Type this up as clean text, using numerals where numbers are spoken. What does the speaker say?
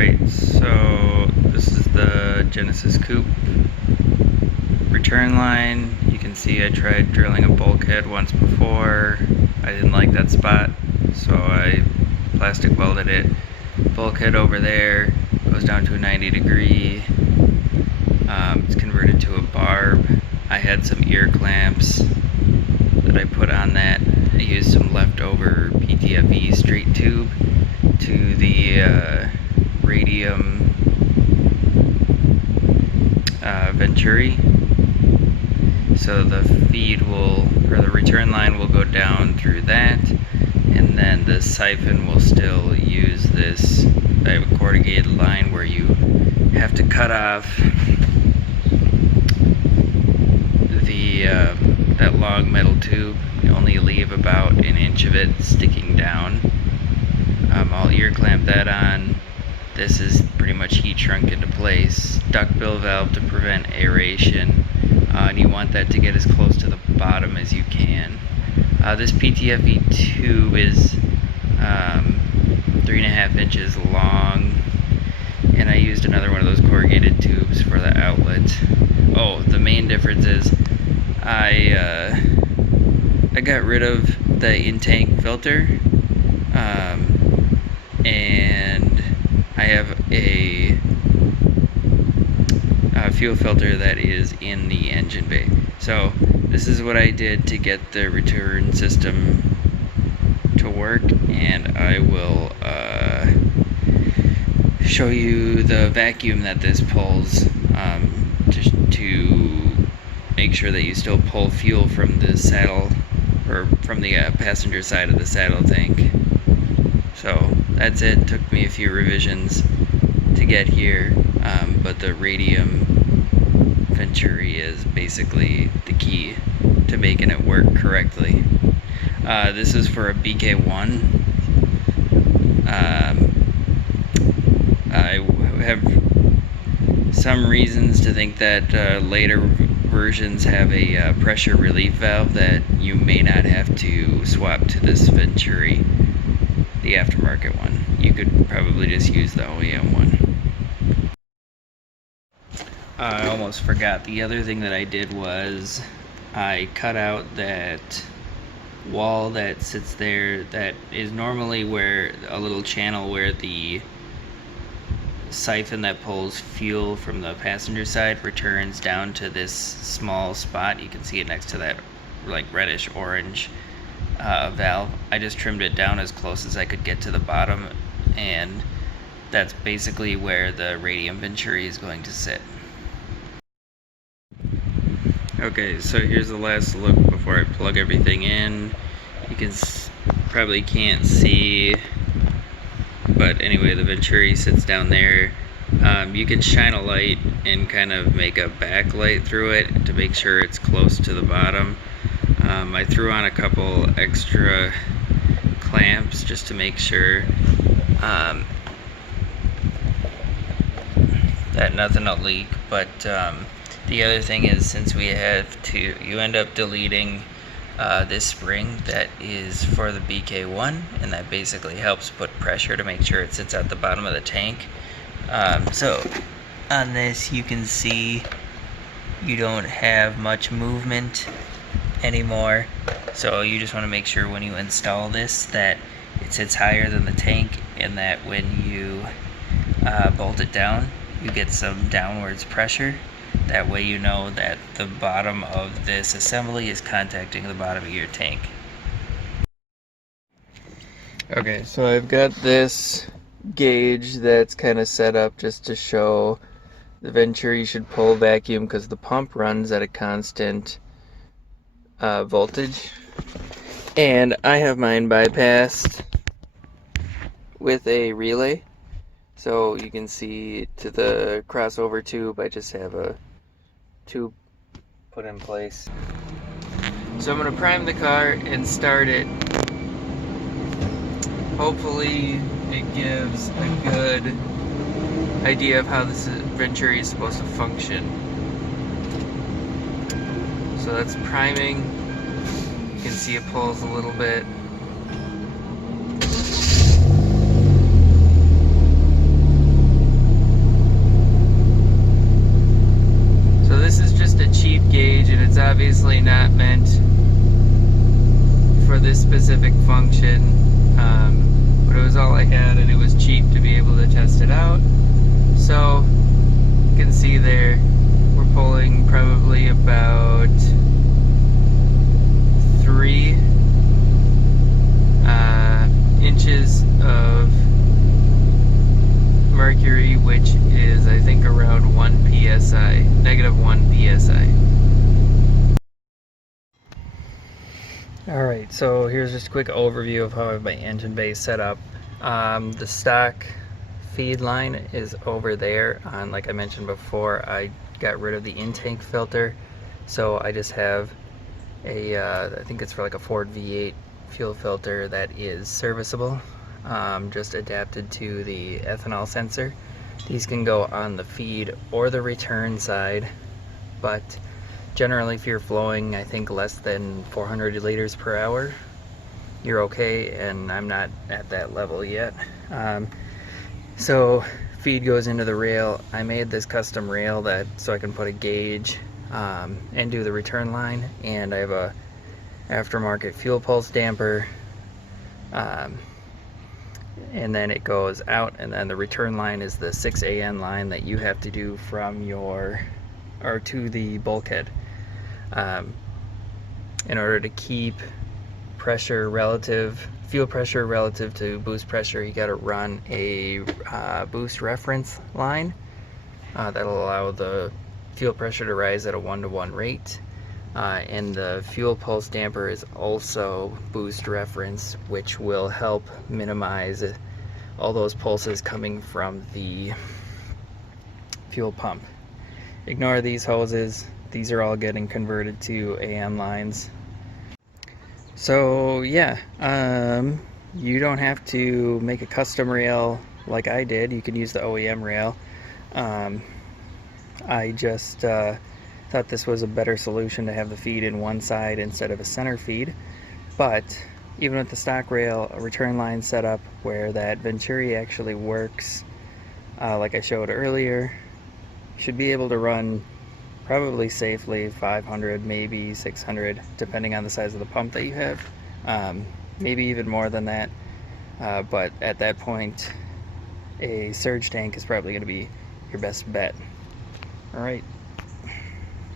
Alright, so this is the Genesis Coupe return line. You can see I tried drilling a bulkhead once before. I didn't like that spot, so I plastic welded it. Bulkhead over there goes down to a 90-degree. It's converted to a barb. I had some ear clamps that I put on that. I used some leftover PTFE straight tube to the radium venturi, so the feed will, or the return line will go down through that, and then the siphon will still use this. I have a corrugated line where you have to cut off the that long metal tube. You only leave about an inch of it sticking down. I'll ear clamp that on. This is pretty much heat shrunk into place. Duckbill valve to prevent aeration, and you want that to get as close to the bottom as you can. This PTFE tube is 3.5 inches long, and I used another one of those corrugated tubes for the outlet. Oh, the main difference is I got rid of the in-tank filter, and I have a fuel filter that is in the engine bay. So this is what I did to get the return system to work, and I will show you the vacuum that this pulls, just to make sure that you still pull fuel from the saddle, or from the passenger side of the saddle tank. So that's it. Took me a few revisions to get here, but the radium venturi is basically the key to making it work correctly. This is for a BK1. I have some reasons to think that later versions have a pressure relief valve that you may not have to swap to this venturi, the aftermarket one. You could probably just use the OEM one. I almost forgot. The other thing that I did was I cut out that wall that sits there that is normally where a little channel where the siphon that pulls fuel from the passenger side returns down to this small spot. You can see it next to that like reddish orange valve. I just trimmed it down as close as I could get to the bottom, and that's basically where the radium venturi is going to sit. Okay, so here's the last look before I plug everything in. You can probably can't see, but anyway, the venturi sits down there. You can shine a light and kind of make a backlight through it to make sure it's close to the bottom. I threw on a couple extra clamps just to make sure that nothing will leak, but the other thing is, since we have to, you end up deleting this spring that is for the BK1, and that basically helps put pressure to make sure it sits at the bottom of the tank. So on this you can see you don't have much movement anymore, so you just want to make sure when you install this that it sits higher than the tank, and that when you bolt it down you get some downwards pressure. That way you know that the bottom of this assembly is contacting the bottom of your tank. Okay, so I've got this gauge that's kind of set up just to show the venturi should pull vacuum because the pump runs at a constant voltage, and I have mine bypassed with a relay. So you can see to the crossover tube, I just have a tube put in place. So I'm going to prime the car and start it. Hopefully it gives a good idea of how this venturi is supposed to function. So that's priming. You can see it pulls a little bit. obviously not meant for this specific function, but it was all I had and it was cheap to be able to test it out. So you can see there we're pulling probably about 3 inches of mercury, which is I think around 1 psi, -1 psi. Alright, so here's just a quick overview of how I have my engine bay set up. The stock feed line is over there. Like I mentioned before, I got rid of the intake filter, so I just have a, I think it's for like a Ford V8 fuel filter that is serviceable, just adapted to the ethanol sensor. These can go on the feed or the return side, but generally if you're flowing, I think less than 400 liters per hour, you're okay, and I'm not at that level yet. So feed goes into the rail. I made this custom rail that so I can put a gauge and do the return line, and I have a aftermarket fuel pulse damper, and then it goes out, and then the return line is the 6AN line that you have to do from your or to the bulkhead. In order to keep fuel pressure relative to boost pressure, you got to run a boost reference line that'll allow the fuel pressure to rise at a 1-to-1 rate. And the fuel pulse damper is also boost reference, which will help minimize all those pulses coming from the fuel pump. Ignore these hoses. These are all getting converted to AM lines. So yeah, you don't have to make a custom rail like I did. You can use the OEM rail. I just thought this was a better solution to have the feed in one side instead of a center feed. But even with the stock rail, a return line setup where that venturi actually works, like I showed earlier, should be able to run probably safely 500, maybe 600, depending on the size of the pump that you have. Maybe even more than that. But at that point, a surge tank is probably going to be your best bet. All right.